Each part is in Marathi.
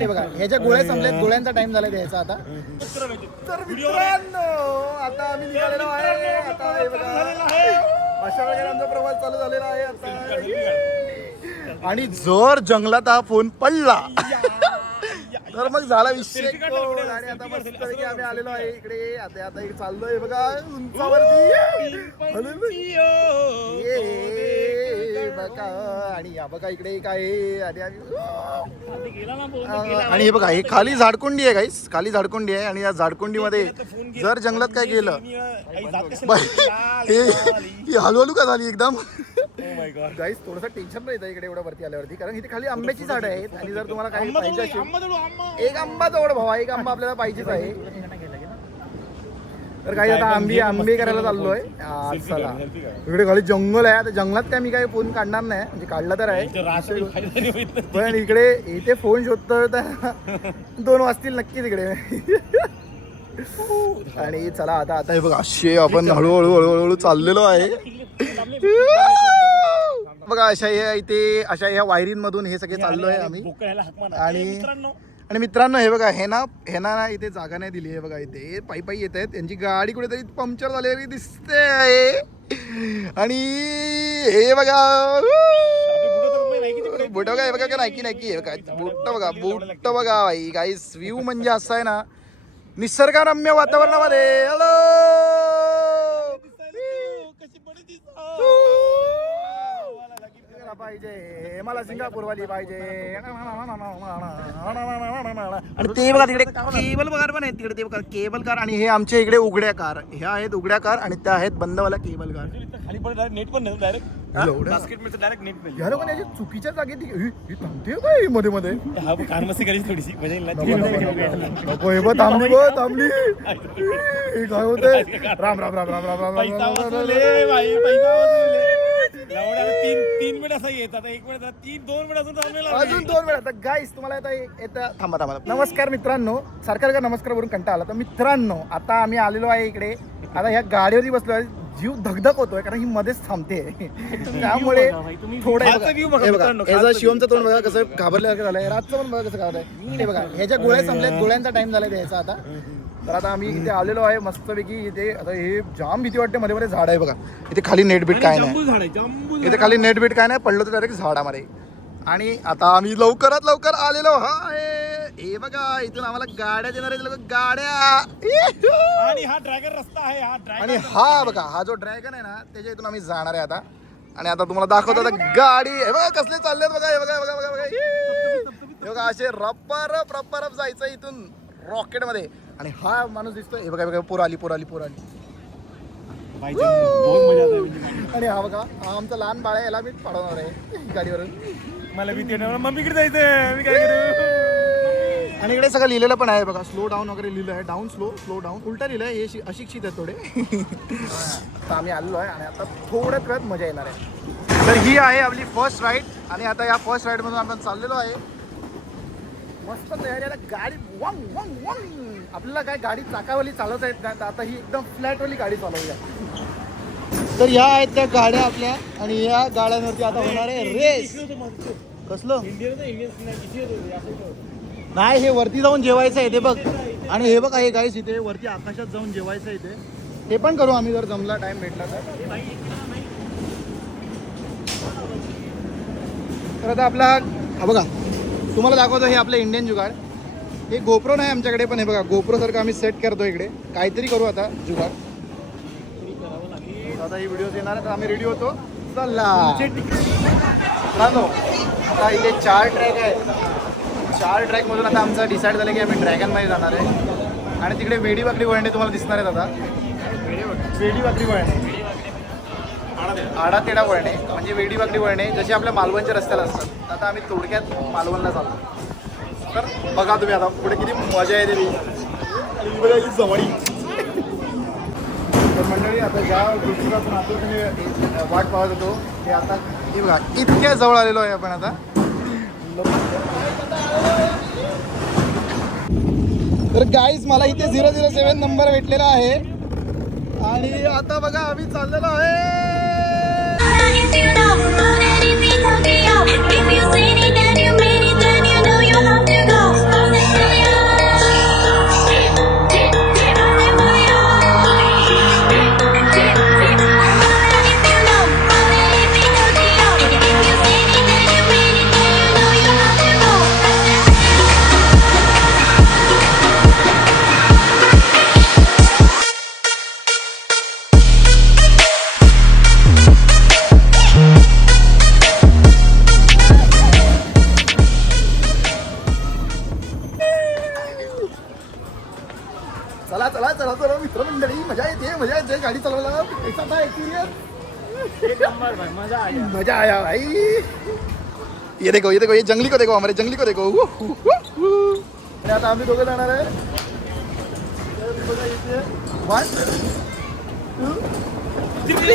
हे बघा ह्याच्या गोळ्या संपल्यात, गोळ्यांचा टाइम झाला द्यायचा आता. तर मित्रांनो आता आम्ही निघालेलो आहे. आता हे बघा अशा प्रकारे आमचा प्रवास चालू झालेला आहे आता. आणि जर जंगलात हा फोन पडला तर मग झाला विषय. आणि आता मस्त आम्ही आलेलो आहे इकडे. आता इकडे चाललोय बघा उंचावरती बघा. आणि या बघा इकडे काय आणि हे बघा हे खाली झाडकुंडी आहे गाईस, खाली झाडकुंडी आहे. आणि या झाडकुंडीमध्ये जर जंगलात काय गेलं ही हलू का झाली एकदम गाईस. थोडंसं टेन्शन नाही येतं इकडे एवढं वरती आल्यावरती, कारण इथे खाली आंब्याची झाडं आहेत. आणि जर तुम्हाला काही पाहिजे असेल एक आंबा जवळ भावा, एक आंबा आपल्याला पाहिजेच आहे. तर काही आता आंबे करायला चाललोय. चला इकडे खाली जंगल आहे. आता जंगलात काय मी काही फोन काढणार नाही, म्हणजे काढला तर आहे पण इकडे इथे फोन शोधतोय तर 2 वाजतील नक्कीच इकडे. आणि चला आता हे बघा असे आपण हळूहळू चाललेलो आहे बघा. अशा इथे अशा ह्या वायरींमधून हे सगळे चाललो आहे आम्ही. आणि मित्रांनो हे बघा हे ना इथे जागा नाही दिली आहे बघा. इथे पायी येत आहेत, त्यांची गाडी कुठेतरी पंक्चर झालेली दिसते आहे. आणि हे बघा बोट बघा, हे बघा का नायकी हे बघा बोट बघा भाई. गाईस व्ह्यू म्हणजे असं आहे ना निसर्गरम्य वातावरणामध्ये. हॅलो पाहिजे मला सिंगापूर वाली पाहिजे. आणि ते बघा तिकडे केबल कार पण आहेत तिकडे, ते बघा केबल कार. आणि हे आमच्या इकडे उघड्या कार, ह्या आहेत उघड्या कार आणि त्या आहेत बंदवाला केबल कार. खाली पण नेट पण नाही डायरेक्ट डायरेक्ट नेट नाही. ह्या लोकांनी चुकीच्या जागी थांबते काय मध्ये मध्ये कार मस्ती करायची थोडीशी थांबली काय होते. राम राम राम राम राम राम तीन मिनिट असं येतात, 1 मिनिट 2 मिनिट अजून 2 मिनिट. गाईस तुम्हाला आता येतं थांबा. नमस्कार मित्रांनो, सरकार नमस्कार वरून कंटाळा आला. तर मित्रांनो आता आम्ही आलेलो आहे इकडे. आता ह्या गाडीवरती बसलो आहे, जीव धगधग होतोय कारण ही मध्येच थांबते. त्यामुळे थोडं याचा शिवमचं तोंड बघा कसं घाबरल्यासारखं झालंय, रातचं पण बघा कसं घाबरलंय. हे बघा ह्याच्या गोळ्या संपल्यात, गोळ्यांचा टाइम झालाय द्यायचा आता. तर आता आम्ही इथे आलेलो आहे मस्तपैकी. इथे आता हे जाम भीती वाटते, मध्ये मध्ये झाड आहे बघा. इथे खाली नेटबीट काय नाही, इथे खाली नेटबीट काय नाही, पडलो तर डायरेक्ट झाडामध्ये. आणि आता आम्ही लवकरात लवकर आलेलो आहे. हे बघा इथून आम्हाला गाड्या देणार आहेत लोक, गाड्या. आणि हा ड्रॅगन रस्ता आहे, आणि हा बघा हा जो ड्रॅगन आहे ना त्याच्या इथून आम्ही जाणार आहे आता. आणि आता तुम्हाला दाखवतो आता गाडी. हे बघा कसले चाललेत बघा, हे बघा बघा बघा बघा हे बघा असे रप्पा जायचं इथून रॉकेट मध्ये. आणि हा माणूस दिसतोय, हे बघा पोर आली. आणि हा बघा हा आमचा लहान बाळ आहे, याला मी पडवणार आहे गाडीवरून. मला भीती मम्मीकडे जायचंय, मी काय करू. आणि इकडे सगळं लिहिलेलं पण आहे बघा, स्लो डाऊन वगैरे लिहिलं आहे. डाऊन स्लो डाऊन उलटा लिहिलं आहे, हे अशिक्षित आहे थोडे. आता आम्ही आलेलो आहे आणि आता थोड्याच वेळात मजा येणार आहे. तर ही आहे आपली फर्स्ट राईड. आणि आता या फर्स्ट राईड मधून आपण चाललेलो आहे. मस्त तयारी आहे गाडी. आपल्याला काय गाडी चाकावाली चालवता येत नाही, आता ही एकदम फ्लॅटवाली गाडी चालवूया. तर ह्या आहेत त्या गाड्या आपल्या, आणि या गाड्यांवरती आता होणार आहे रेस. कसलं नाही, हे वरती जाऊन जेवायचं आहे ते बघ. आणि हे बघ आहे गाईस इथे वरती आकाशात जाऊन जेवायचं आहे ते पण करू आम्ही जर जमला टाइम भेटला तर. आता आपला हा बघा तुम्हाला दाखवतो, हे आपलं इंडियन जुगाड. हे गोप्रो नाही आमच्याकडे, पण हे बघा गोप्रो सारखं आम्ही सेट करतो इकडे. काहीतरी करू आता जुगाड. आता ही व्हिडिओ येणार तर आम्ही रेडी होतो. चला आता इथे 4 ट्रॅक आहे. 4 ट्रॅकमधून आता आमचं डिसाईड झालं की आम्ही ड्रॅगनमध्ये जाणार आहे. आणि तिकडे वेडी वाकडी वळणे तुम्हाला दिसणार आहेत. आता वेडी वाकडी वळणे, आडातेडा वळणे म्हणजे वेडी वाकडी वळणे जसे आपल्या मालवणच्या रस्त्याला असतात. आता आम्ही थोडक्यात मालवणला चालतो. तर बघा तुम्ही आता पुढे किती मजा येते ती जवळी. तर मंडळी आता ज्या गोष्टीपासून आतुरतेने वाट पाहत होतो ते आता हे बघा इतक्या जवळ आलेलो आहे आपण आता. तर गाईज मला इथे 007 नंबर भेटलेला आहे. आणि आता बघा आम्ही चाललेलो आहे. चला चला चला चला मित्रमंडळी, मजा येते गाडी चालवायला. कैसा था एक्सपीरियंस? मजा आया भाई. ये देखो ये जंगली को देखो, हमारे जंगली को देखो. आणि आता आम्ही दोघं जाणार आहे. 1 2 3.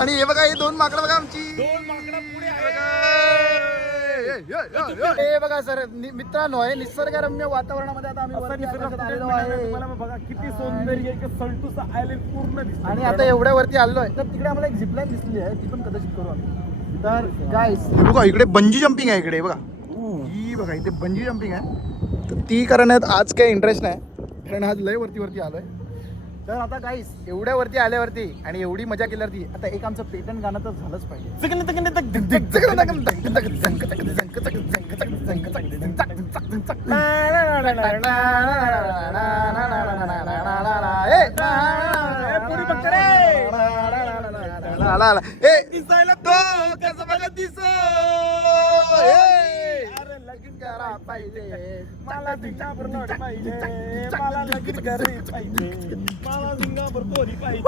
आणि हे बघा, हे 2 माकडं बघा, आमची 2 माकडं पुढे आहे. हे बघा सर मित्रांनो, हे निसर्गरम्य वातावरणामध्ये आता आम्ही आलेलो आहे. बघा किती सौंदर्य, सल्टूचा आयलंड पूर्ण दिसतो. आणि आता एवढ्या वरती आलोय तर तिकडे आम्हाला एक झिपलाईन दिसली आहे, ती पण कदाचित करू आम्ही. तर गाईस बघा, इकडे बंजी जम्पिंग आहे. इकडे बघा, ही बघा इथे बंजी जम्पिंग आहे. तर ती करण्यात आज काही इंटरेस्ट नाही, कारण आज लय वरती आलोय. तर आता गाईस एवढ्या वरती आल्यावरती आणि एवढी मजा केल्यावरती आता एक आमचं पेटंट गाणं तर झालंच पाहिजे. दिसायला तो कसं बघा दिसो, लगीन करा पाहिजे मला सिंगापूर नोट पाहिजे, मला लगीन घरी पाहिजे, मला सिंगापूर पोरी पाहिजे.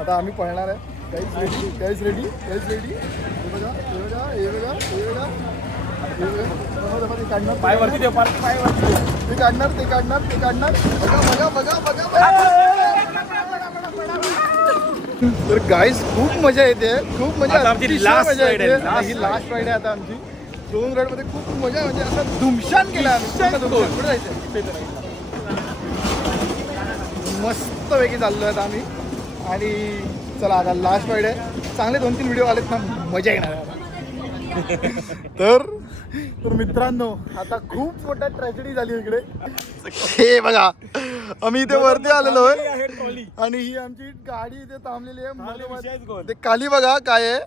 आता आम्ही पळणार आहे. गाईस रेडी. हे बघा. पाय वरती देव, पाय वरती देव. ते काढणार. बघा. तर गाईस खूप मजा येते, खूप मजा. आमची last मजा ride येते. आहे, ही लास्ट राईड आहे आता आमची. 2 राईड मध्ये खूप मजा, म्हणजे असं धुमशान केला आम्ही. पुढे जायचं मस्त पैकी चाललो आहेत आम्ही. आणि चला आता लास्ट राईड आहे. चांगले 2-3 व्हिडिओ आलेत ना, मजा येणार आहे आता. तर मित्रांनो, आता खूप मोठा ट्रॅजेडी झाली इकडे. हे बघा, आम्ही इथे वरती आलेलो आहे आणि ही आमची गाडी इथे थांबलेली आहे. ते खाली बघा काय आहे.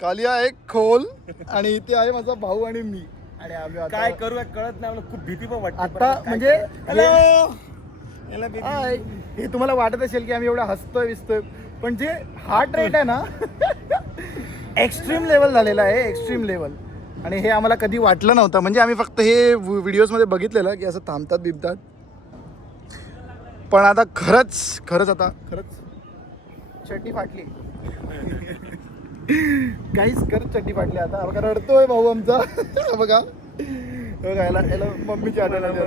खाली आहे खोल आणि इथे आहे माझा भाऊ आणि मी. आणि आम्ही काय करू कळत नाही, मला खूप भीती पण वाटते. आता म्हणजे हॅलो, हे तुम्हाला वाटत असेल की आम्ही एवढा हसतोय विसतोय, पण जे हार्ट रेट आहे ना एक्स्ट्रीम लेवल झालेला आहे, एक्स्ट्रीम लेवल. आणि हे आम्हाला कधी वाटलं नव्हतं. म्हणजे आम्ही फक्त हे व्हिडिओजमध्ये बघितलेलं की असं थांबतात बिबतात, पण आता खरंच चड्डी फाटली. काहीच खरंच चड्डी फाटली. आता बघा रडतोय भाऊ आमचा. बघा याला मम्मीची आठवण आली.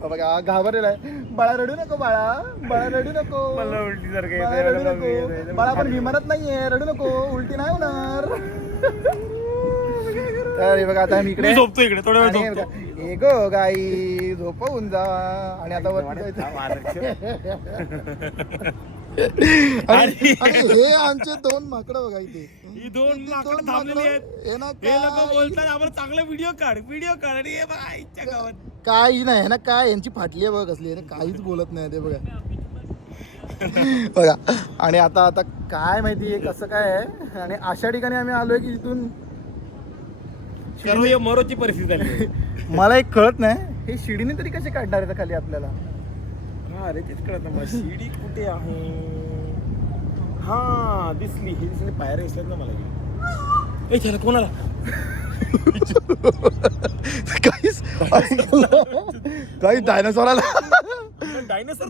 बघा घाबरलेला आहे. बाळा रडू नको, बाळा रडू नको, मला उलटी सारखं बाळा रडू नको. बाळा पण विमानात नाहीये, रडू नको, उलटी नाही होणार. तर बघा आता मी इकडे झोपतो, इकडे थोडा वेळ झोपतो. ए गो गाई झोपवून जा. आणि आता वरती जायचं. आणि हे आमचे 2 माकडं बघा इथे. ही 2 माकडं थांबलेली आहेत. हे ना हे लोक बोलतात आम्हाला चांगला व्हिडिओ काढ. आणि हे बघा आईच्या गावात काही नाही ना, काय यांची फाटली आहे बघा कसली. काहीच बोलत नाही ते बघा. आणि आता काय माहिती आहे कसं काय आहे. आणि अशा ठिकाणी आम्ही आलोय की इथून मरोची परिस्थिती झाली. मला एक कळत नाही, हे शिडीने तरी कसे काढणार आहे खाली आपल्याला. अरे तेच कळत नाही, शिडी कुठे आहे. हा दिसली, हे दिसली पायऱ्या दिसल्यात ना मला. ए चला कोणाला काही डायनासॉर आला. डायनासोर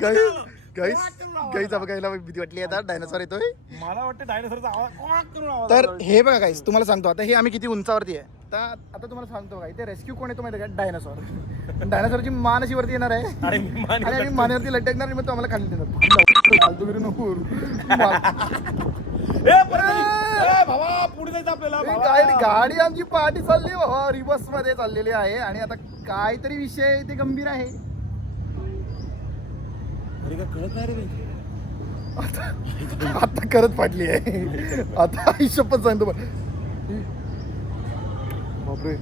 बघायला भीती वाटली. आता डायनासॉर येतोय. मला वाटतं डायनासोरचा आवाज करून आवाज. तर हे बघा गाईस, तुम्हाला सांगतो आता हे आम्ही किती उंचावरती आहे. आता तुम्हाला सांगतो काय ते रेस्क्यू कोण येतो माहिती आहे का? डायनासॉर. डायनासॉरची मान अशी वरती येणार आहे अरे आणि आम्ही मानेवरती लटकणार आणि मग तो आम्हाला खाली देणार. फालतू बिरू नको. भावा पुढे जायचं आपल्याला. गाडी आमची पार्टी चालली भावा, रिवर्स मध्ये चाललेली आहे. आणि आता काहीतरी विषय ते गंभीर आहे. अरे काय कळत नाही रे. आता करत फाटली आहे. आता हिशोबच सांगतो बापरे.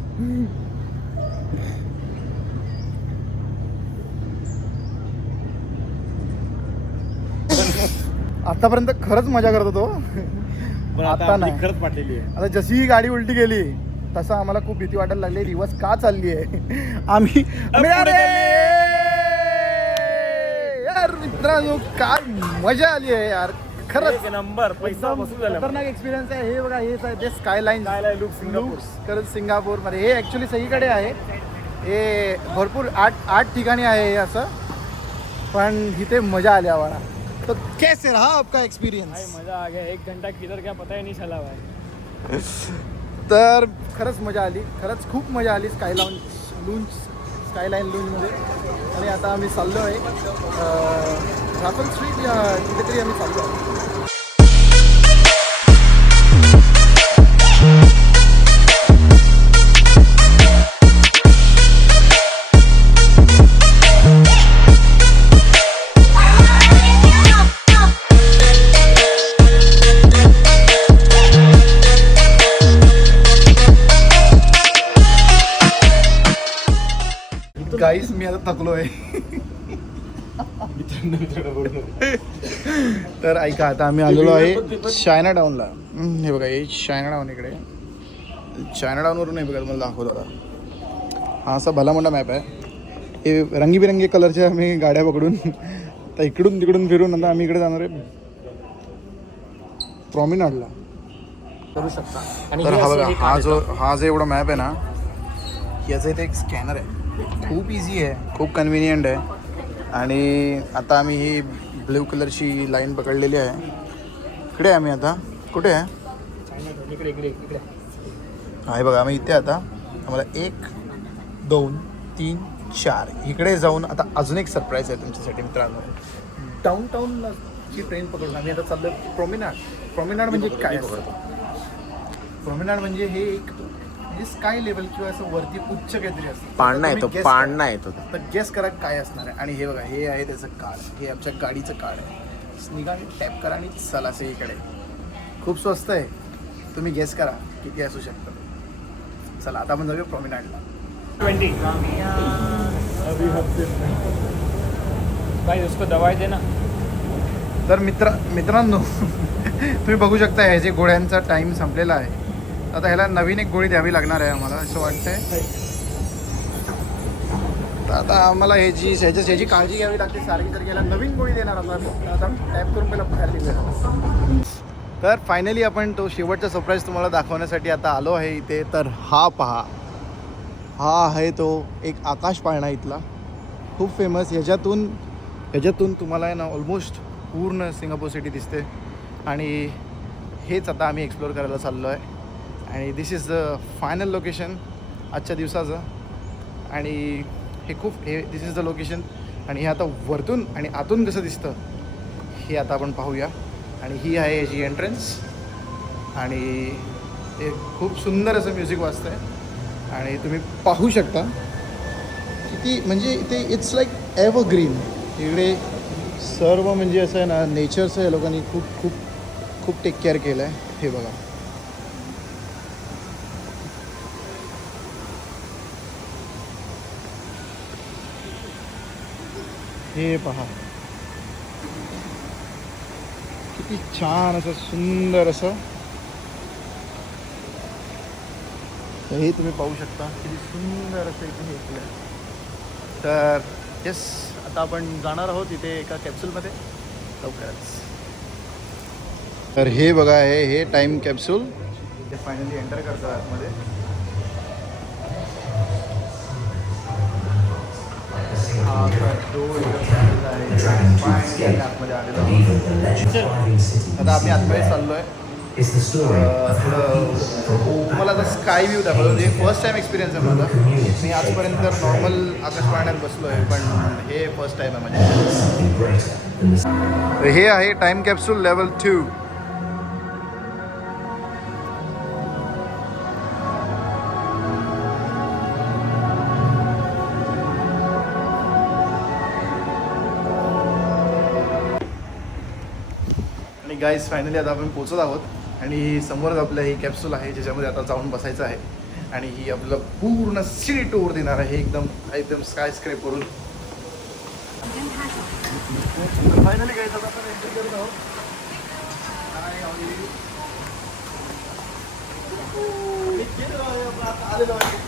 आतापर्यंत खरंच मजा करत होतो, आता नाही. खरंच पाठलेली आहे. आता जशी ही गाडी उलटी गेली तसं आम्हाला खूप भीती वाटायला लागली. रिवर्स का चालली आहे आम्ही यार मित्रांनो, काय मजा आली आहे यार. खरंच एक नंबर पैसा एकदम वसूल झाला खतरनाक एक्सपिरियन्स आहे. हे बघा हेच आहे ते स्कायलाईन Skyline look सिंगापूर. खरंच सिंगापूरमध्ये हे ॲक्च्युली सगळीकडे आहे. हे भरपूर आठ ठिकाणी आहे हे असं, पण इथे मजा आली आम्हाला. तो कैसे रहा आपका भाई एक्सपिरियन्स? मजा आ गया, 1 घंटा किधर क्या पता ही नहीं चला भाई. तर खरंच मजा आली, खरंच खूप मजा आली स्कायलाईन लूंजमध्ये. आणि आता आम्ही चाललो आहे राफल स्ट्रीट या कुठेतरी आम्ही चाललो आहे. गाईस मी आता थकलो आहे. तर ऐका आता आम्ही आलेलो आहे चायना टाऊनला. हे बघा हे चायना टाऊन इकडे. चायना टाऊनवरून हे बघा तुम्हाला दाखवतो आता. हा असा भला मोठा मॅप आहे. हे रंगीबिरंगी कलरच्या आम्ही गाड्या पकडून तर इकडून तिकडून फिरून आता आम्ही इकडे जाणार आहे प्रॉमिनाडला. करू शकता. तर हा बघा हा जो एवढा मॅप आहे ना, याचं इथे एक स्कॅनर आहे. खूप इझी आहे, खूप कन्व्हिनियंट आहे. आणि आता आम्ही ही ब्ल्यू कलरची लाईन पकडलेली आहे. इकडे आम्ही आता कुठे आहे? इकडे आहे बघा आम्ही इथे. आता आम्हाला 1 2 3 4 इकडे जाऊन आता अजून एक सरप्राईज आहे तुमच्यासाठी मित्रांनो. डाऊनटाऊनची ट्रेन पकडून आम्ही आता चाललो प्रॉमिनाड. प्रॉमिनाड म्हणजे काय असतं? प्रॉमिनाड म्हणजे हे एक स्काय लेवल किंवा असं वरती उच्च काहीतरी असतं. पाळणा येतो. तर गेस करा काय असणार आहे. आणि हे बघा हे आहे त्याचं कार्ड. हे आमच्या गाडीचं कार्ड आहे. निघा टॅप करा आणि चला इकडे. खूप स्वस्त आहे. तुम्ही गेस करा किती असू शकतं. चला आता आपण जाऊया प्रॉमिनाडला. 20 भाई उसको दवाई देना. तर मित्रांनो तुम्ही बघू शकता ह्याचे गोळ्यांचा टाईम संपलेला आहे. आता ह्याला नवीन एक गोळी द्यावी लागणार आहे आम्हाला असं वाटतंय. तर आता आम्हाला ह्याची काळजी घ्यावी लागते सारखी. तर याला नवीन गोळी देणार आता टॅप करून पहिला बाहेर. तर फायनली आपण तो शेवटचा सरप्राईज तुम्हाला दाखवण्यासाठी आता आलो आहे इथे. तर हा पहा, हा आहे तो एक आकाश पाळणा इथला. खूप फेमस. ह्याच्यातून तुम्हाला आहे ना ऑलमोस्ट पूर्ण सिंगापूर सिटी दिसते. आणि हेच आता आम्ही एक्सप्लोअर करायला चाललो आहे. आणि दिस इज द फायनल लोकेशन आजच्या दिवसाचं. आणि दिस इज द लोकेशन. आणि हे आता वरतून आणि आतून कसं दिसतं हे आता आपण पाहूया. आणि ही आहे याची एंट्रन्स. आणि ते खूप सुंदर असं म्युझिक वाजतं आहे. आणि तुम्ही पाहू शकता किती म्हणजे इथे इट्स लाईक एव्हरग्रीन. इकडे सर्व म्हणजे असं आहे ना नेचरचं या लोकांनी खूप खूप खूप टेक केअर केलं आहे. हे बघा हे पहा किती छान असं सुंदर असं. तर हे तुम्ही पाहू शकता किती सुंदर असं इथे हे केलं आहे. तर येस आता आपण जाणार आहोत इथे एका कॅप्सूलमध्ये लवकरच. तर हे बघा हे टाईम कॅप्सूल ते फायनली एंटर करतात आतमध्ये. हा तर जो आतमध्ये आलेला आता आम्ही आतमध्ये चाललो आहे. तुम्हाला आता स्काय व्ह्यू दाखवतो. म्हणजे फर्स्ट टाईम एक्सपिरियन्स आहे माझा. मी आजपर्यंत तर नॉर्मल आकाश पाळण्यात बसलो आहे, पण हे फर्स्ट टाईम आहे म्हणजे. हे आहे टाईम कॅप्सूल लेवल 2. आणि गाईज फायनली आता आपण पोचत आहोत. आणि समोरच आपलं ही कॅप्सूल आहे ज्याच्यामध्ये आता जाऊन बसायचं आहे. आणि ही आपलं पूर्ण सिटी टूर देणार आहे एकदम स्काय स्क्रेपवरून. फायनली गाईज आता आपण एंटर करत आहोत.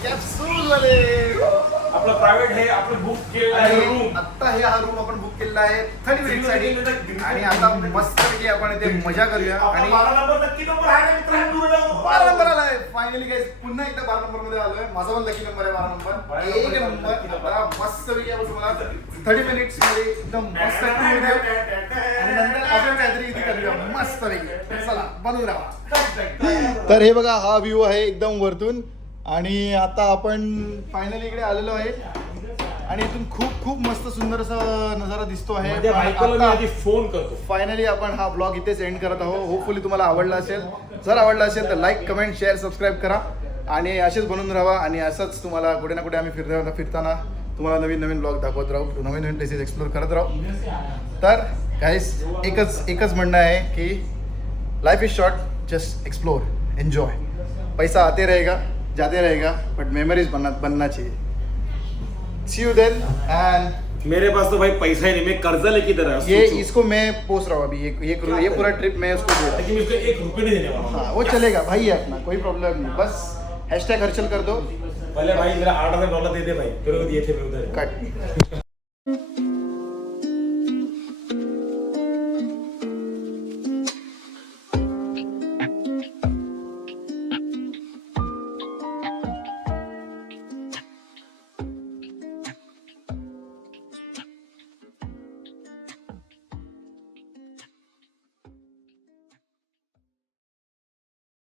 कॅप्सूल वाले आपलं प्रायव्हेट हे आपण बुक केलेलं आहे रूम. आता हा रूम आपण बुक केलेला आहे 30 मिनिट साठी आणि आता मस्त आपण इथे मजा करूया. आणि 12 नंबर नक्की नंबर आहे ना मित्रांनो. 12 नंबर आलाय फायनली गाइस. पुन्हा एकदा 12 नंबर मध्ये आलोय. माझा पण लकी नंबर आहे 12 नंबर. एक नंबर. आता मस्त पैकी आपण तुम्हाला 30 मिनिट्स मध्ये एकदम मस्त टूर देऊ आणि नंतर आपण काहीतरी इथे करूया मस्त पैकी. चला बनवून राहा. तर हे बघा हा व्ह्यू आहे एकदम वरतून आणि आता आपण फायनली इकडे आलेलो आहे आणि इथून खूप खूप मस्त सुंदर असा नजारा दिसतो आहे. माझ्या बायकोला मी आधी फोन करतो. फायनली आपण हा ब्लॉग इथेच एंड करत आहोत. होपफुली तुम्हाला आवडला असेल. जर आवडला असेल तर लाईक कमेंट शेअर सबस्क्राईब करा आणि असेच बनवून राहा आणि असंच तुम्हाला कुठे ना कुठे आम्ही फिरताना तुम्हाला नवीन नवीन ब्लॉग दाखवत राहू, नवीन नवीन प्लेसेस एक्सप्लोर करत राहू. तर गाईस एकच म्हणणं आहे की life is short, just explore, enjoy. पैसा आते रहेगा जाते रहेगा बट मेमोरीज बनना चाहिए. See you then. एंड मेरे पास तो भाई पैसा ही नहीं, मैं कर्जा लेके इधर आया. ये इसको मैं पोस रहा हूँ अभी. ये पूरा ट्रिप मैं उसको दे रहा हूँ. लेकिन मैं उसको 1 रुपये नहीं देने वाला हूँ. हाँ वो चलेगा भाई है अपना, कोई प्रॉब्लम नहीं. बस हैशटैग हर्षल कर दो. पहले भाई मेरा $8,000 दे दे भाई, फिर वो दिए थे मैं उधर. कट.